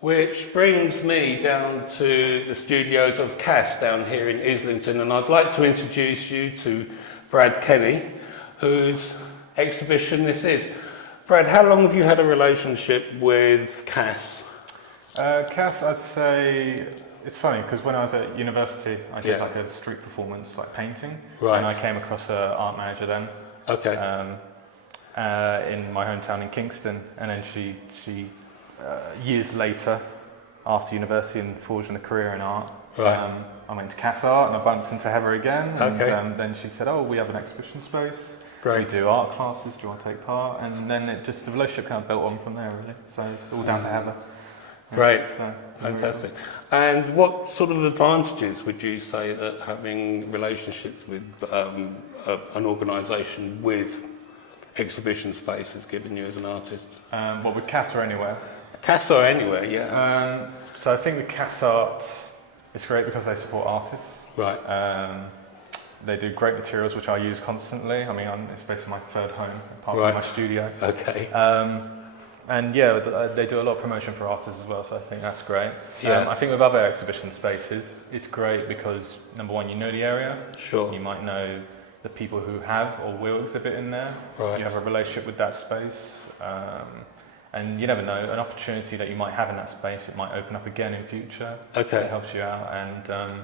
Which brings me down to the studios of Cass down here in Islington, and I'd like to introduce you to Brad Kenny, whose exhibition this is. Brad, how long have you had a relationship with Cass? Cass, I'd say, it's funny because when I was at university, I did like a street performance, like painting, right. And I came across an art manager then. Okay. In my hometown in Kingston, and then she years later, after university and forging a career in art, right. I went to Cass Art and I bumped into Heather again, okay. and then she said, "Oh, we have an exhibition space. Great. We do art classes. Do you want to take part?" And then the relationship kind of built on from there, really. So it's all down to Heather. Great, so fantastic. And what sort of advantages would you say that having relationships with an organisation with exhibition space has given you as an artist? What, with Cass or anywhere? Cass or anywhere, yeah. So I think with Cass Art, it's great because they support artists. Right. They do great materials which I use constantly. I mean, it's basically my third home, apart right. from my studio. Okay. And yeah, they do a lot of promotion for artists as well, so I think that's great. Yeah. I think with other exhibition spaces, it's great because, number one, you know the area. Sure. You might know the people who have or will exhibit in there. Right. You have a relationship with that space. And you never know, an opportunity that you might have in that space, it might open up again in future. Okay. It helps you out. And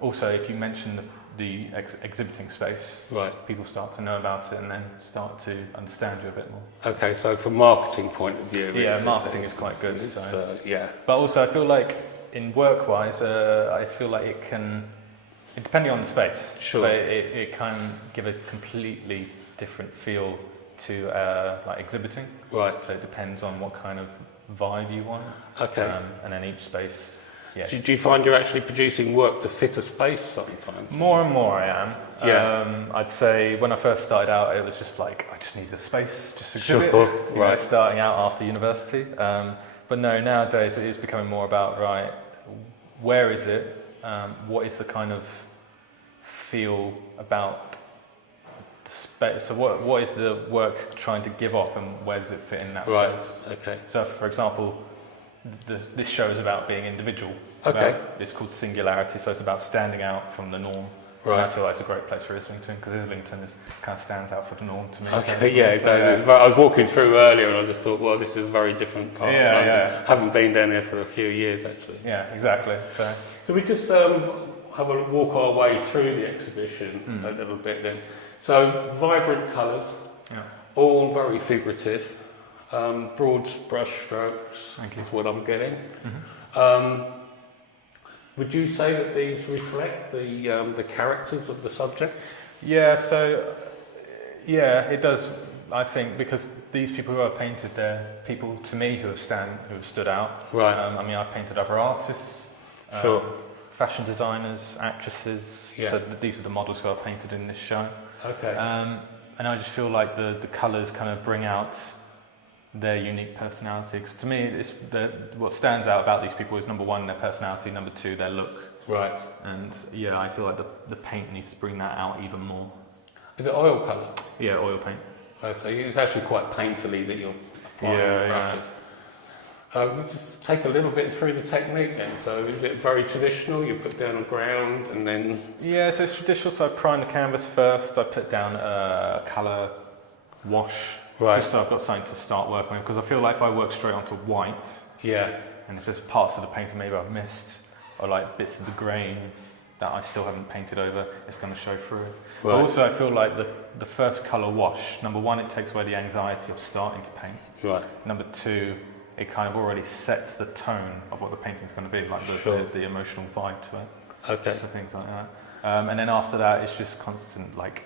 also, if you mention the exhibiting space, right. people start to know about it and then start to understand you a bit more. Okay, so from marketing point of view... Yeah, marketing is quite good. Yeah. But also, I feel like, in work-wise, I feel like it can, depending on the space, sure. but it can give a completely different feel to like exhibiting. Right. So it depends on what kind of vibe you want. Okay. And then each space, yes. Do you find you're actually producing work to fit a space sometimes? More and more I am. Yeah. I'd say when I first started out, it was just like, I just needed a space just to exhibit. Sure. Right. Starting out after university. But no, nowadays it is becoming more about, right, where is it? What is the kind of feel about space? So what is the work trying to give off, and where does it fit in that right. space? Okay. So, for example, this show is about being individual. Okay. It's called Singularity, so it's about standing out from the norm. Right. And I feel like it's a great place for Islington, because Islington kind of stands out for the norm to me. Okay, yeah, it does. I was walking through earlier and I just thought, well, this is a very different part of London. Yeah. Haven't been down here for a few years, actually. Yeah, exactly. So, could we just have a walk our way through the exhibition a little bit then? So, vibrant colours, all very figurative, broad brush strokes is what I'm getting. Mm-hmm. Would you say that these reflect the characters of the subjects? Yeah, so, yeah, it does, I think, because these people who are painted, they're people, to me, who have stood out. Right. I mean, I've painted other artists, sure. Fashion designers, actresses, so these are the models who are painted in this show. Okay. And I just feel like the colours kind of bring out their unique personality. Because to me, what stands out about these people is, number one, their personality, number two, their look. Right. And yeah, I feel like the paint needs to bring that out even more. Is it oil colour? Yeah, oil paint. Oh, so it's actually quite painterly that you're applying the brushes. Let's just take a little bit through the technique then. So is it very traditional? You put down a ground and then... Yeah, so it's traditional. So I prime the canvas first. I put down a colour wash. Right. Just so I've got something to start working with. Because I feel like if I work straight onto white, and if there's parts of the painting maybe I've missed, or like bits of the grain that I still haven't painted over, it's going to show through. Right. But also I feel like the first colour wash, number one, it takes away the anxiety of starting to paint. Right. Number two, it kind of already sets the tone of what the painting's going to be, like the emotional vibe to it. Okay. So things like that. And then after that, it's just constant, like,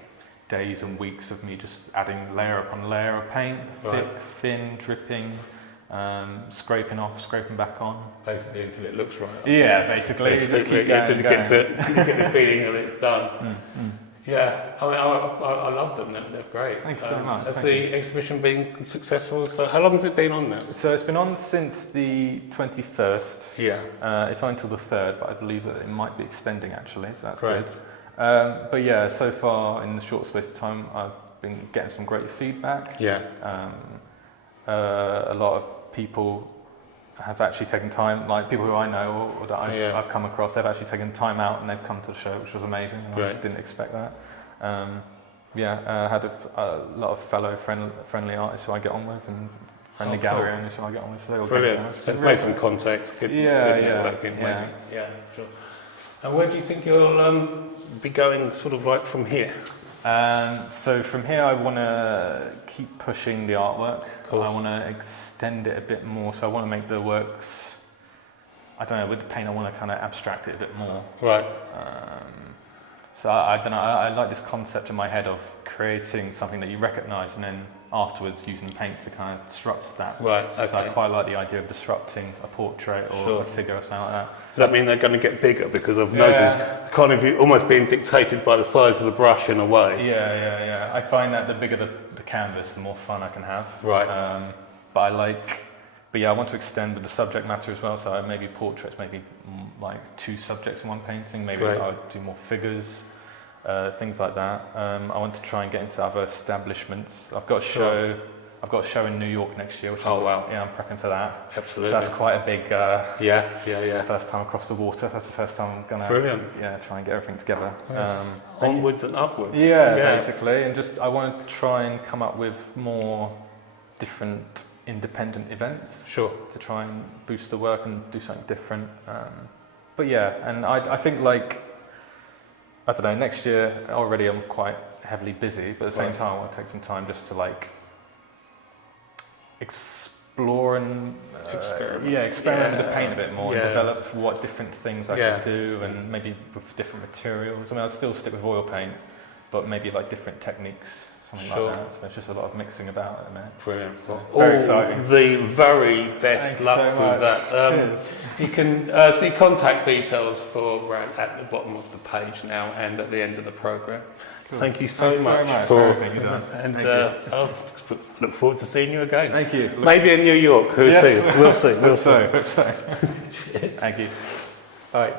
days and weeks of me just adding layer upon layer of paint, thick, thin, dripping, scraping off, scraping back on. Basically until it looks right. Yeah, basically. Just keep going, until you get the feeling that it's done. Yeah, I mean, I love them. They're great. Thanks so much. Has the exhibition been successful? So how long has it been on now? So it's been on since the 21st. Yeah. It's on until the 3rd, but I believe that it might be extending actually, so that's great. Good. But yeah, so far in the short space of time, I've been getting some great feedback. Yeah. A lot of people have actually taken time, like people who I know or that I've come across, they've actually taken time out and they've come to the show, which was amazing. I didn't expect that. I had a lot of fellow friendly artists who I get on with, and friendly gallery owners who I get on with. So they all brilliant. So it's made some contacts. Good networking. Yeah, sure. And where do you think you'll be going, sort of like from here? So from here, I want to keep pushing the artwork. I want to extend it a bit more. So I want to make the works, I don't know, with the paint, I want to kind of abstract it a bit more. Right. So I don't know, I like this concept in my head of creating something that you recognise and then afterwards using paint to kind of disrupt that. Right, okay. So I quite like the idea of disrupting a portrait or a figure or something like that. Does that mean they're going to get bigger? Because I've noticed kind of you almost being dictated by the size of the brush in a way. Yeah. I find that the bigger the canvas, the more fun I can have. Right. But I want to extend with the subject matter as well. So maybe portraits, maybe like 2 subjects in one painting. Maybe I would do more figures, things like that. I want to try and get into other establishments. I've got a show in New York next year. Which I'm prepping for that. Absolutely. So that's quite a big. Yeah. First time across the water. That's the first time I'm gonna. Brilliant. Yeah, try and get everything together. Yes. Onwards and upwards. Yeah, basically, and I want to try and come up with more different independent events. Sure. To try and boost the work and do something different. And I think I don't know. Next year already I'm quite heavily busy, but at the same time I want to take some time just to explore and experiment with the paint a bit more and develop what different things I can do, and maybe with different materials. I mean, I'll still stick with oil paint, but maybe different techniques, something like that. So there's just a lot of mixing about at the minute. Brilliant. Very exciting. The very best Thanks luck so with that. You can see contact details for Brad at the bottom of the page now and at the end of the programme. Cool. Thank you so much for everything you've done. And I'll look forward to seeing you again. Thank you. Maybe in New York. We'll see. We'll see. Thank you. Bye.